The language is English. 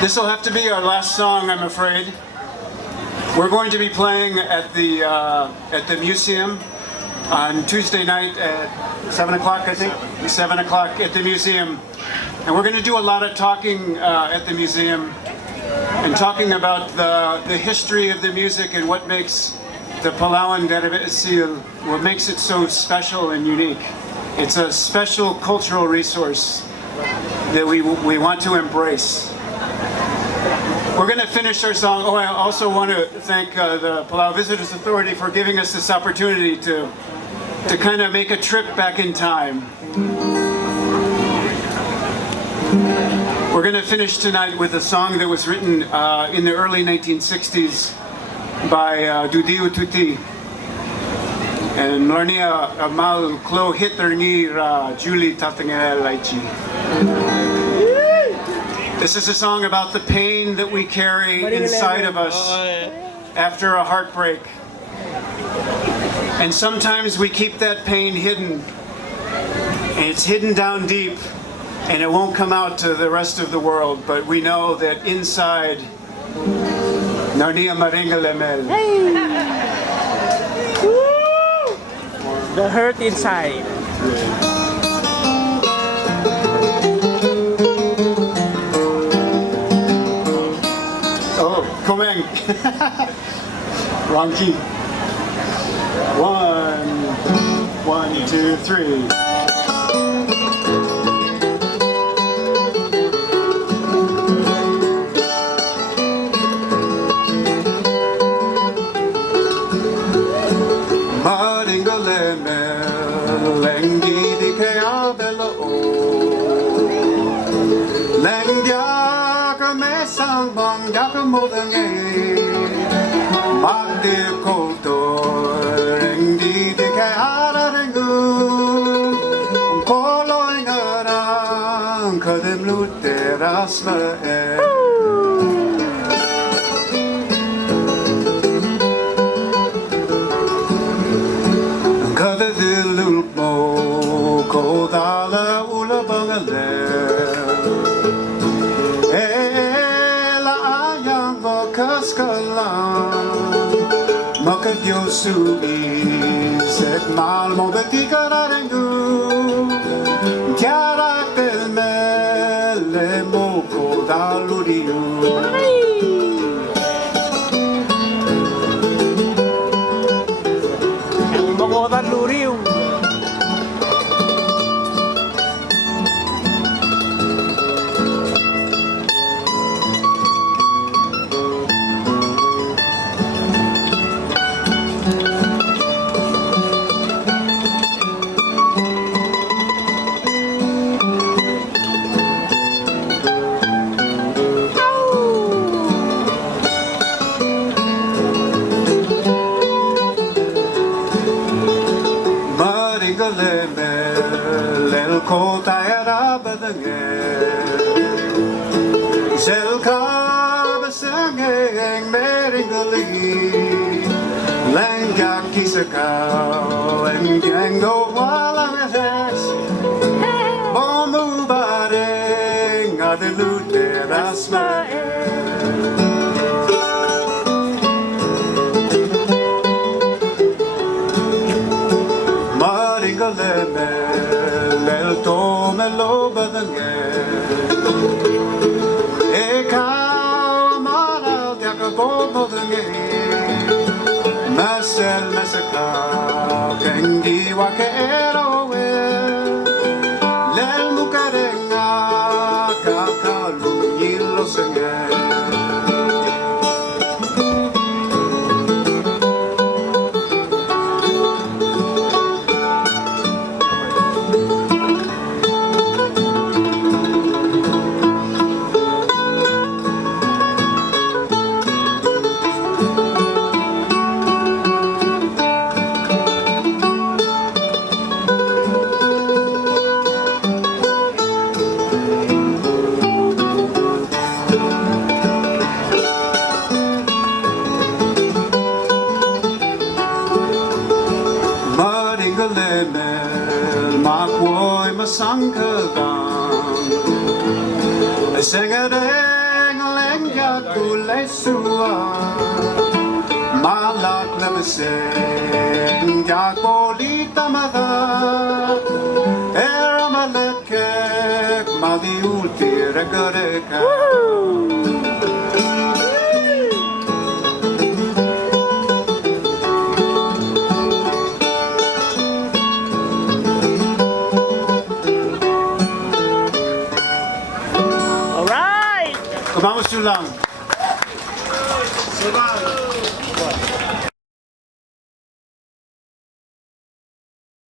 This will have to be our last song, I'm afraid. We're going to be playing at the museum on Tuesday night at 7 o'clock, I think? 7 o'clock at the museum. And we're going to do a lot of talking at the museum and talking about the history of the music and what makes the Palauan Derive Isil, what makes it so special and unique. It's a special cultural resource that we want to embrace. We're going to finish our song. Oh, I also want to thank the Palau Visitors Authority for giving us this opportunity to kind of make a trip back in time. We're going to finish tonight with a song that was written in the early 1960s by Dudiu Tuti. And Lornia Amal Klo Hitlerni Julie Tatangel Laichi. This is a song about the pain that we carry inside of us after a heartbreak. And sometimes we keep that pain hidden. And it's hidden down deep. And it won't come out to the rest of the world. But we know that inside, Narnia Maringalemel. The hurt inside. Komeng. Wrong key. 1, 2, 3. Subi set mal mo betika rarengu chiara per me le moco dall'uriu Moco dall'uriu. And can go while I'm at this. Bomu bare ngadelute rasma. Maringaleme lel tome lo badange. Eka mara tiaka bobo dange. Masel masaka kengi wakero lel mukarenga kakalu yilo senge. Sangkarang, kulay suwa malak labaseng yakoli tamaga era malekek maliulti regareka Alright! Kumamos lang. Sabang.